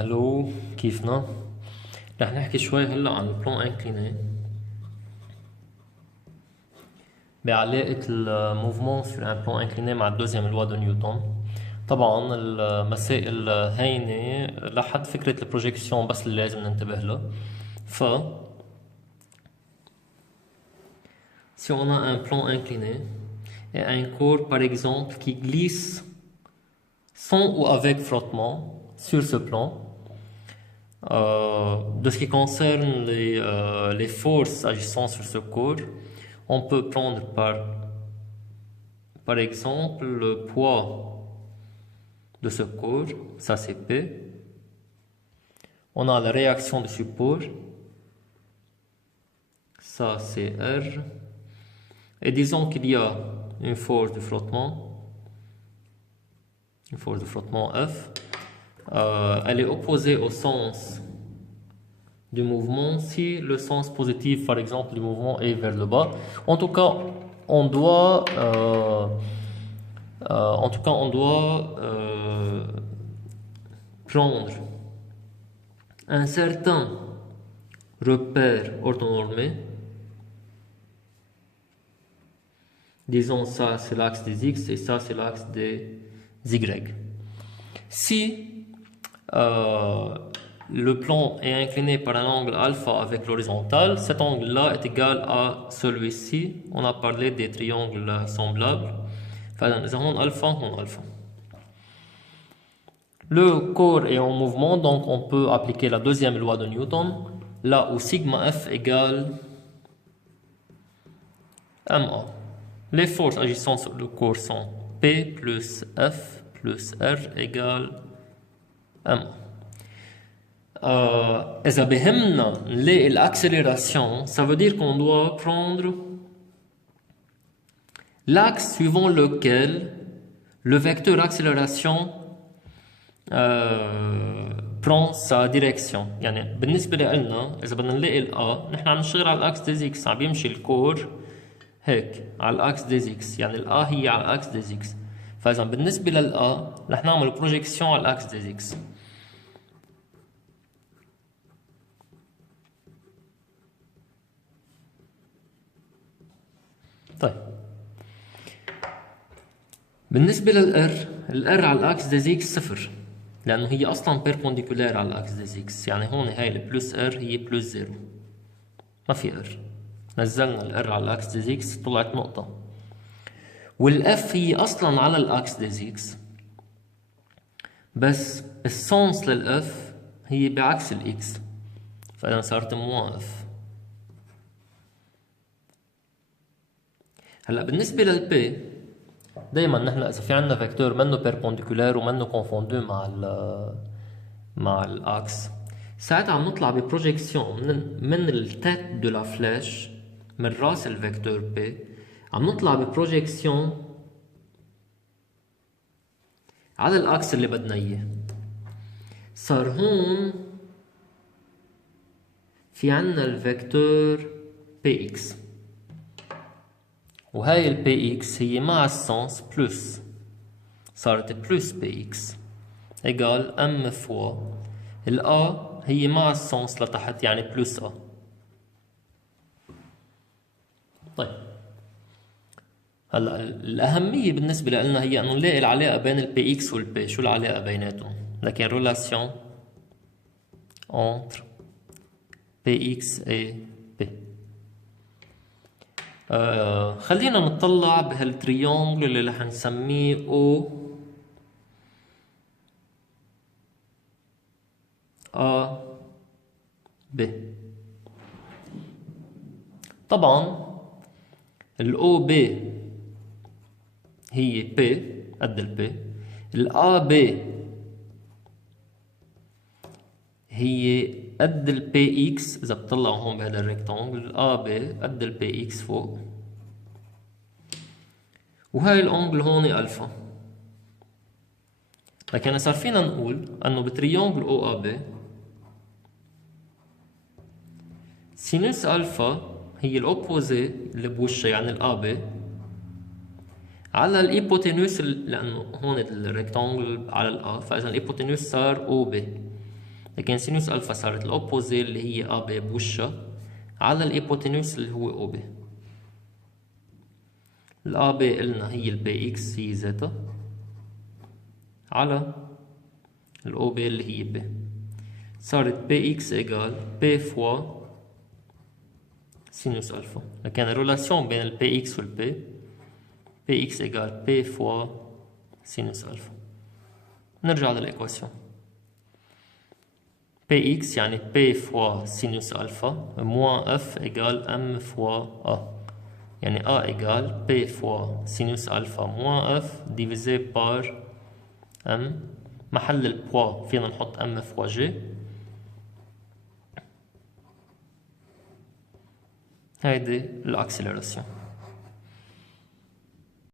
الو، كيفنا؟ رح نحكي شوي هلا عن البلان انكليني بعلاقة الموفمون سور ان بلان انكليني مع الدوزيام لوا دو نيوتن. طبعا المسائل هينة لحد فكرة البروجيكسيون بس اللي لازم ننتبه لها. ف si on a un plan incliné et un corps par exemple qui glisse sans ou avec frottement sur ce plan. De ce qui concerne les forces agissant sur ce corps, on peut prendre par exemple le poids de ce corps, ça c'est P. On a la réaction du support, ça c'est R. Et disons qu'il y a une force de frottement F. Elle est opposée au sens du mouvement si le sens positif par exemple du mouvement est vers le bas. En tout cas on doit prendre un certain repère orthonormé. Disons ça c'est l'axe des X et ça c'est l'axe des Y. Si le plan est incliné par un angle alpha avec l'horizontale, cet angle-là est égal à celui-ci. On a parlé des triangles semblables. فإذا هون alpha, هون alpha. Le corps est en mouvement, donc on peut appliquer la deuxième loi de Newton, là où sigma F égale MA. Les forces agissant sur le corps sont P plus F plus R égale MA. إذا بهمنا نلاقي l'accélération, ça veut dire qu'on doit prendre l'axe suivant lequel le vecteur accélération prend sa direction. يعني بالنسبة لنا إذا بدنا نلاقي ال A نحن عم نشتغل على الأكس دي X، عم بيمشي الكور هيك على الأكس دي X، يعني ال A هي على الأكس دي X. فإذا بالنسبة لل A رح نعمل بروجيكسيون على الأكس دي X. طيب بالنسبة للR، الR على الأكس دي إكس صفر، لأنه هي أصلا بيربونديكولار على الأكس دي إكس، يعني هون هاي البلس R هي بلس زيرو، ما في R. نزلنا الR على الأكس دي إكس طلعت نقطة، والF هي أصلا على الأكس دي إكس، بس السونس للF هي بعكس الإكس، فإذا صارت موان F. هلا بالنسبة للبي دايما نحن اذا في عندنا فيكتور منه بيربونديكولار ومنه كونفوندو مع الاكس، ساعتها عم نطلع ببروجيكسيون من التيت دو لا فلاش، من راس الفيكتور بي، عم نطلع ببروجيكسيون على الاكس اللي بدنا اياه. صار هون في عندنا الفيكتور بي اكس، وهاي البي اكس هي مع السنس بلس، صارت بلس بي اكس ايجال ام فوا الأ هي مع السنس لتحت، يعني بلس أ. طيب هلا الأهمية بالنسبة لنا هي أنه نلاقي العلاقة بين البي اكس والبي. شو العلاقة بيناتهم؟ لكن ريلاسيون entre بي اكس et بي. خلينا نطلع بهالتريونجل اللي رح نسميه او ا ب. طبعا الاو ب هي بي قد البي، الا ب هي قد البي اكس. اذا بتطلع هون بهذا الريكتانجل الا ب قد البي اكس فوق، وهاي الانجل هون الفا. لكن صار فينا نقول انه بتريونجل او ا ب سينوس الفا هي الاوبوزي اللي بوشها، يعني الا ب على الهيبوتينوس، لانه هون الريكتانجل على الا، فاذا الهيبوتينوس صار او ب. لكن سينوس ألفا صارت الأوبوزي اللي هي أ ب بوشها على الإيبوتينوس اللي هو أو ب. الأ ب قلنا هي البي إكس هي ذاتها على الأو ب اللي هي ب. صارت بي إكس إيجال بي فوا سينوس ألفا. لكن الريلاسيون بين البي إكس والبي بي إكس إيجال بي فوا سينوس ألفا. نرجع للإيكواسيون. بي إكس يعني بي فوا سينوس ألفا موان اف إيجال ام فوا أ. يعني A إيجال بي فوا سينوس ألفا موان اف ديفيزي بار ام. محل البوا فينا نحط ام فوا جي. هيدي الأكسلراسيون.